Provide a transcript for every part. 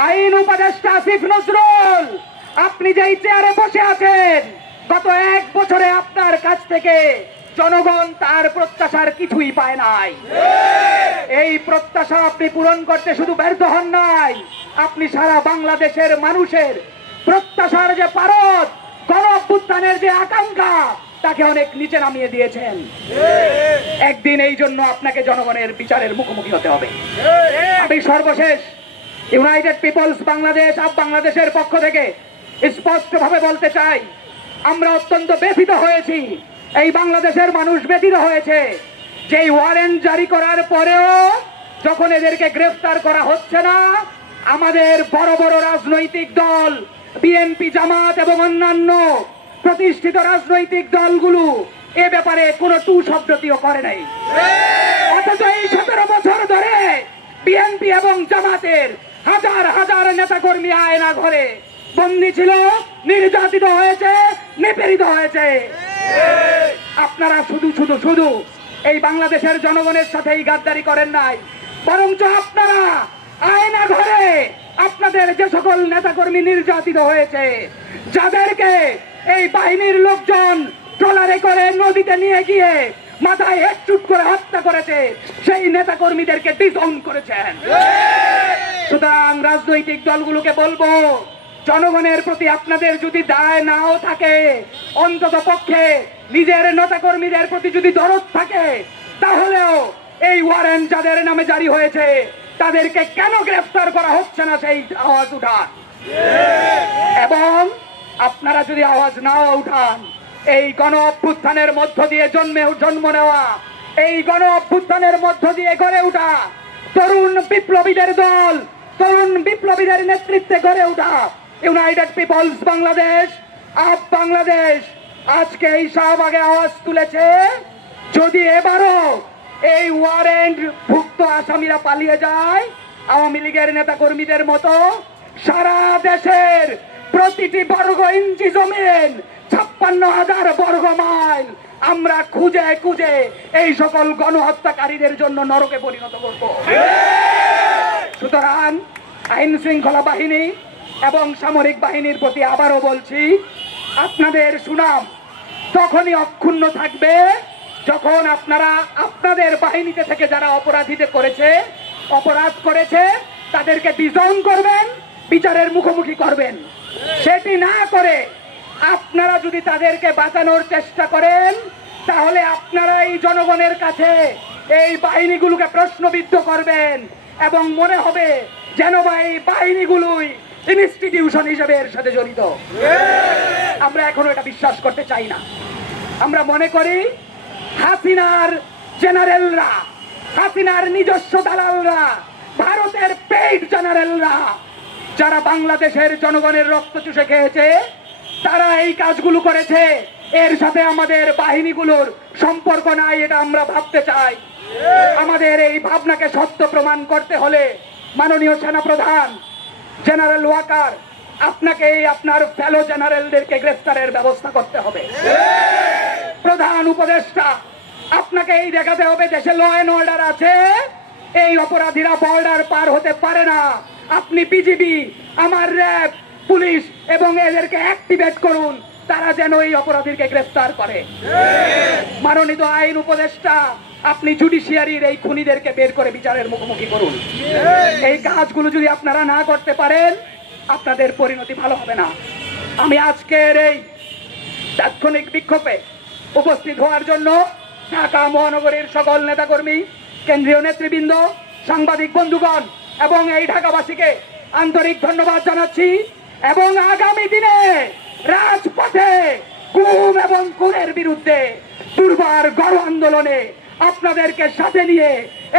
আইন উপদেষ্টা আসিফ নজরুল, আপনি যেই চেয়ারে বসে আছেন, গত এক বছরে আপনার কাছ থেকে জনগণ তার প্রত্যাশার কিছুই পায় নাই। এই প্রত্যাশা আপনি পূরণ করতে শুধু ব্যর্থ হন নাই, আপনি সারা বাংলাদেশের মানুষের প্রত্যাশার যে পারদ, গণ অভ্যুত্থানের যে আকাঙ্ক্ষা, তাকে অনেক নিচে নামিয়ে দিয়েছেন। একদিন এই জন্য আপনাকে জনগণের বিচারের মুখোমুখি হতে হবে। আমি সর্বশেষ ইউনাইটেড পিপলস বাংলাদেশ আপ বাংলাদেশের পক্ষ থেকে স্পষ্টভাবে বলতে চাই, আমরা অত্যন্ত ব্যথিত হয়েছি। এই বাংলাদেশের মানুষ ব্যথিত হয়েছে। যে ওয়ারেন্ট জারি করার পরেও যখন এদেরকে গ্রেফতার করা হচ্ছে না, আমাদের বড় বড় রাজনৈতিক দল বিএনপি জামাত এবং অন্যান্য প্রতিষ্ঠিত রাজনৈতিক দলগুলো এ ব্যাপারে কোনো টু শব্দটিও করে নাই। অথচ এই সতেরো বছর ধরে বিএনপি এবং জামাতের হাজার হাজার নেতা কর্মী আয়না ঘরে বন্দি ছিল, নির্যাতিত হয়েছে, নিপীড়িত হয়েছে। আপনারা শুধু শুধু শুধু এই বাংলাদেশের জনগণের সাথে এই গাদ্দারি করেন নাই, বরঞ্চ আপনারা আয়না ঘরে আপনাদের যে সকল নেতাকর্মী নির্যাতিত হয়েছে, যাদেরকে এই বাহিনীর লোকজন ট্রলারে করে নদীতে নিয়ে গিয়ে মাথায় একচুট করে হত্যা করেছে, সেই নেতা কর্মীদেরকে ডিসঅন করেছেন। সুতরাং রাজনৈতিক দলগুলোকে বলব, জনগণের প্রতি আপনাদের যদি দায় নাও থাকে, অন্তত পক্ষে নিজের নেতা কর্মীদের প্রতি যদি দরদ থাকে, তাহলেও এই ওয়ারেন্ট যাদের নামে জারি হয়েছে, তাদেরকে কেন গ্রেফতার করা হচ্ছে না সেই আওয়াজ উঠান। এবং আপনারা যদি আওয়াজ নাও উঠান, এই গণ অভ্যুত্থানের মধ্য দিয়ে জন্মে, জন্ম নেওয়া, এই গণ অভ্যুত্থানের মধ্য দিয়ে গড়ে ওঠা তরুণ বিপ্লবীদের দল তরুণ বিপ্লবীদের নেতৃত্বে গড়ে ওঠা ইউনাইটেড পিপলস বাংলাদেশ, আপ বাংলাদেশ। আজকে এই শাহবাগে আওয়াজ তুলেছে, যদি এবারও এই ওয়ারেন্ট ভুক্ত আসামিরা পালিয়ে যায়, আওয়ামী লীগের নেতা কর্মীদের মতো সারা দেশের প্রতিটি বর্গ ইঞ্চি জমিন, ছাপ্পান্ন হাজার বর্গ মাইল, আমরা খুঁজে খুঁজে এই সকল গণহত্যাকারীদের জন্য নরকে পরিণত করব। সুতরাং আইন শৃঙ্খলা বাহিনী এবং সামরিক বাহিনীর প্রতি আবারও বলছি, আপনাদের সুনাম তখনই অক্ষুণ্ণ থাকবে যখন আপনারা আপনাদের বাহিনীতে থেকে যারা অপরাধীতে করেছে, অপরাধ করেছে, তাদেরকে ডিজন করবেন, বিচারের মুখোমুখি করবেন। সেটি না করে আপনারা যদি তাদেরকে বাঁচানোর চেষ্টা করেন, তাহলে আপনারা এই জনগণের কাছে এই বাহিনীগুলোকে প্রশ্নবিদ্ধ করবেন। এবং মনে হবে যেন বা এই বাহিনীগুলোই ইনস্টিটিউশন হিসেবে এর সাথে জড়িত। আমরা এখনও এটা বিশ্বাস করতে চাই না। আমরা মনে করি হাসিনার জেনারেলরা, হাসিনার নিজস্ব দালালরা, ভারতের পেইড জেনারেলরা, যারা বাংলাদেশের জনগণের রক্ত চুষে খেয়েছে, তারা এই কাজগুলো করেছে। এর সাথে আমাদের বাহিনীগুলোর সম্পর্ক নাই, এটা আমরা ভাবতে চাই। আমাদের এই ভাবনাকে সত্য প্রমাণ করতে হলে মাননীয় সেনাপ্রধান, জেনারেল ওয়াকার, আপনাকে আপনার ফেলো জেনারেলদেরকে গ্রেফতারের ব্যবস্থা করতে হবে। প্রধান উপদেষ্টা, আপনাকে এই দেখাতে হবে দেশে ল অ্যান্ড অর্ডার আছে, এই অপরাধীরা বর্ডার পার হতে পারে না। আপনি বিজিবি আমার র্যাব পুলিশ এবং এদেরকে অ্যাক্টিভেট করুন। তারা যেন এই অপরাধীকে গ্রেফতার করে। মাননীত আইন উপদেষ্টা, আপনি জুডিশিয়ারির এই খুনিদেরকে বের করে বিচারের মুখোমুখি করুন। এই কাজগুলো যদি আপনারা না করতে পারেন, আপনাদের পরিণতি ভালো হবে না। আমি আজকের এই তাৎক্ষণিক বিক্ষোভে উপস্থিত হওয়ার জন্য ঢাকা মহানগরীর সকল নেতাকর্মী, কেন্দ্রীয় নেতৃবৃন্দ, সাংবাদিক বন্ধুগণ এবং এই ঢাকাবাসীকে আন্তরিক ধন্যবাদ জানাচ্ছি এবং আগামী দিনে বিরুদ্ধে দুর্বার গণ আন্দোলনে আপনাদেরকে সাথে নিয়ে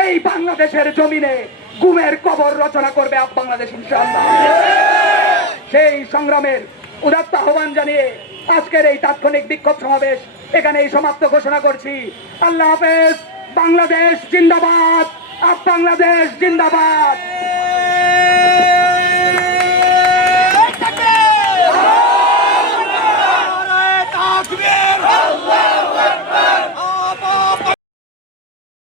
এই বাংলাদেশের জমিনে গুমের কবর রচনা করবে আপ বাংলাদেশ সেই সংগ্রামের উদাত্ত আহ্বান জানিয়ে আজকের এই তাৎক্ষণিক বিক্ষোভ সমাবেশ এখানেই সমাপ্ত ঘোষণা করছি। আল্লাহ হাফেজ, বাংলাদেশ জিন্দাবাদ, আপ বাংলাদেশ জিন্দাবাদ।